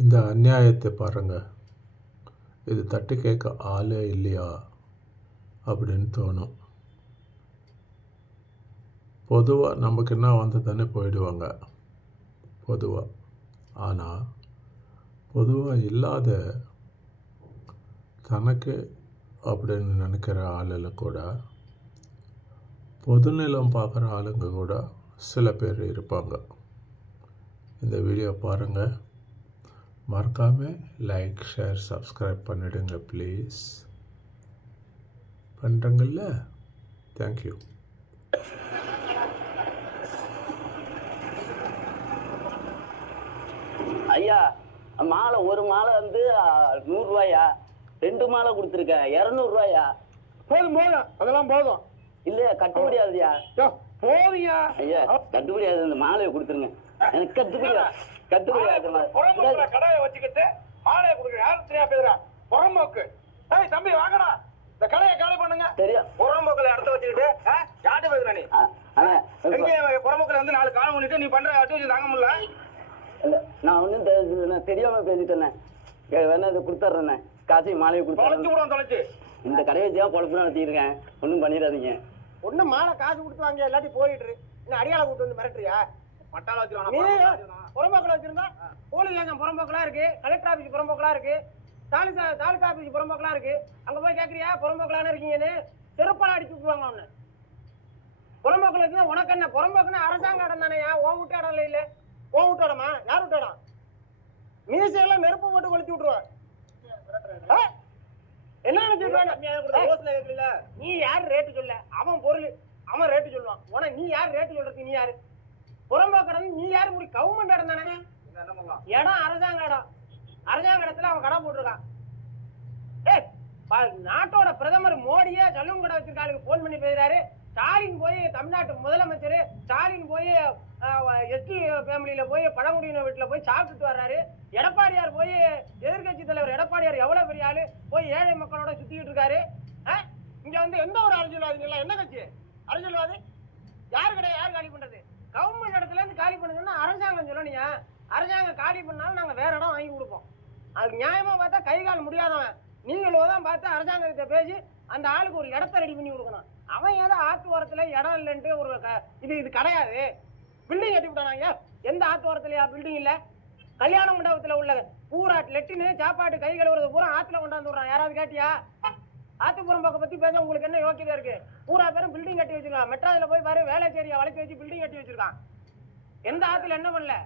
இந்த அநியாயத்தை பாருங்க. இது தட்டி கேட்க ஆளே இல்லையா அப்படின்னு தோணும். பொதுவாக நமக்கு என்ன வந்து தானே போயிடுவாங்க பொதுவாக. ஆனால் பொதுவாக இல்லாத தனக்கு அப்படின்னு நினைக்கிற ஆளுல கூட பொதுநிலம் பார்க்குற ஆளுங்க கூட சில பேர் இருப்பாங்க. இந்த வீடியோ பாருங்கள். மறக்காமல் லைக், ஷேர், சப்ஸ்கிரைப் பண்ணிடுங்க ப்ளீஸ். பண்ணுறங்கல்ல? தேங்க்யூ. ஐயா, மாலை ஒரு மாலை வந்து 100 ரூபாயா, 2 மாலை கொடுத்துருக்கேன் 200 ரூபாயா. போதும் போதும், அதெல்லாம் போதும். இல்லையா கட்டுப்படியாதுயா. போதியா ஐயா, கட்டுப்படியாது. இந்த மாலையை கொடுத்துருங்க. எனக்கு கட்டுப்படியாது. கடையை வச்சுக்கிட்டு மாலையை கொடுக்க யாரும் சரியா பேசுறா? புறம்போக்கு. தம்பி வாங்கடா, இந்த கடையை காலி பண்ணுங்க. தெரியும். புறம்போக்குல இடத்த வச்சுக்கிட்டு யார்கிட்ட பேசுற நீ? புறம்போக்குல வந்து 4 காலம் பண்ணிட்டு நீ பண்ற அட்டு வச்சு தாங்க முடியல. இல்ல, நான் ஒன்றும் தெரியாம பேசிட்டேன். வேணா இதை கொடுத்துட்றேண்ணே. காசையும் மாலையை கொடுத்து தொலைச்சு இந்த கடையை வச்சு தான் பொழப்பு நடத்திருக்கேன். ஒன்றும் பண்ணிடாதீங்க. ஒண்ணு மாலை காசு கொடுத்து வாங்க, எல்லாத்தையும் போயிட்டு இன்னும் அடியாள கூட்டு வந்து மிரட்டுறியா? மட்டால வச்சிருவாங்க. புறம்போக்கில் வச்சிருந்தா போலீஸ் ஸ்டேஷன் புறம்போக்கெல்லாம் இருக்கு, கலெக்டர் ஆபீஸ் புறம்போக்கெல்லாம் இருக்கு, தாலுகா ஆபீஸ் புறம்போக்கெல்லாம் இருக்கு. அங்க போய் கேட்கறியா புறம்போக்கெல்லாம் இருக்கீங்கன்னு? செருப்பால அடிச்சு விட்டுவாங்க ஒண்ணு. புறம்போக்கில் வச்சுதான் உனக்கு என்ன? புறம்போக்குன்னா அரசாங்க இடம் தானே. உன் வீட்டு இடம் இல்ல. உன் வீட்டு இடமா? யார் வீட்டு இடம்? மீசையெல்லாம் நெருப்பு போட்டு கொளுத்தி விட்டுருவான். என்ன நீ யாரு ரேட்டு சொல்ல? அவன் பொருள், அவன் ரேட்டு சொல்லுவான். உன நீ யாரு ரேட்டு சொல்றதுக்கு? நீ யாரு? புறம்போக்கடம் நீ யாரு? முடி கவர்மெண்ட் இடம் தானே. இடம் அரசாங்க இடம். அரசாங்க இடத்துல அவன் கடை போட்டிருக்கான். நாட்டோட பிரதமர் மோடியே சலூன் கடை வச்சிருக்காளுக்கு போன் பண்ணி பேசுறாரு. ஸ்டாலின் போய் தமிழ்நாட்டு முதலமைச்சர் ஸ்டாலின் போய் எஸ்டி ஃபேமிலியில போய் பழங்குடியினர் வீட்டுல போய் சாப்பிட்டுட்டு வர்றாரு. எடப்பாடியார் போய் எதிர்கட்சி தலைவர் எடப்பாடியார் எவ்வளவு பெரிய ஆளு போய் ஏழை மக்களோட சுத்திக்கிட்டு இருக்காரு. இங்க வந்து எந்த ஒரு அரசியல்வாதி இல்ல. என்ன கட்சி அரசியல்வாதி? யாரு கிடையாது. யாரு காலி பண்றது? கவர்மெண்ட் இடத்துல இருந்து காலி பண்ணுங்கன்னா அரசாங்கம் சொல்லணுங்க. அரசாங்கம் காலி பண்ணாலும் நாங்க வேற இடம் வாங்கி கொடுப்போம். அதுக்கு நியாயமா பார்த்தா கை கால் முடியாதவன் நீங்களும் தான் பார்த்து அரசாங்கத்தை பேசி அந்த ஆளுக்கு ஒரு இடத்த ரெடி பண்ணி கொடுக்கணும். அவன் ஏதோ ஆத்து ஓரத்துல இடம் இல்லைன்ட்டு ஒரு இது கிடையாது. பில்டிங் கட்டி விட்டானாங்க. எந்த ஆத்து ஓரத்துலயா பில்டிங் இல்ல? கல்யாண மண்டபத்துல உள்ள பூரா லெட்டின்னு சாப்பாடு கை கழுவுறது பூரா ஆத்துல கொண்டாந்து விடுறான். யாராவது கேட்டியா? ஆத்துப்புறம் பக்கம் பத்தி பேச உங்களுக்கு என்ன யோக்கியதா இருக்கு? பூரா பேரும் பில்டிங் கட்டி வச்சிருக்கான். மெட்ராஸ்ல போய் பாரு, வேலைச்சேரியா வளைச்சு வச்சு பில்டிங் கட்டி வச்சிருக்கான். எந்த ஆத்துல என்ன பண்ணல?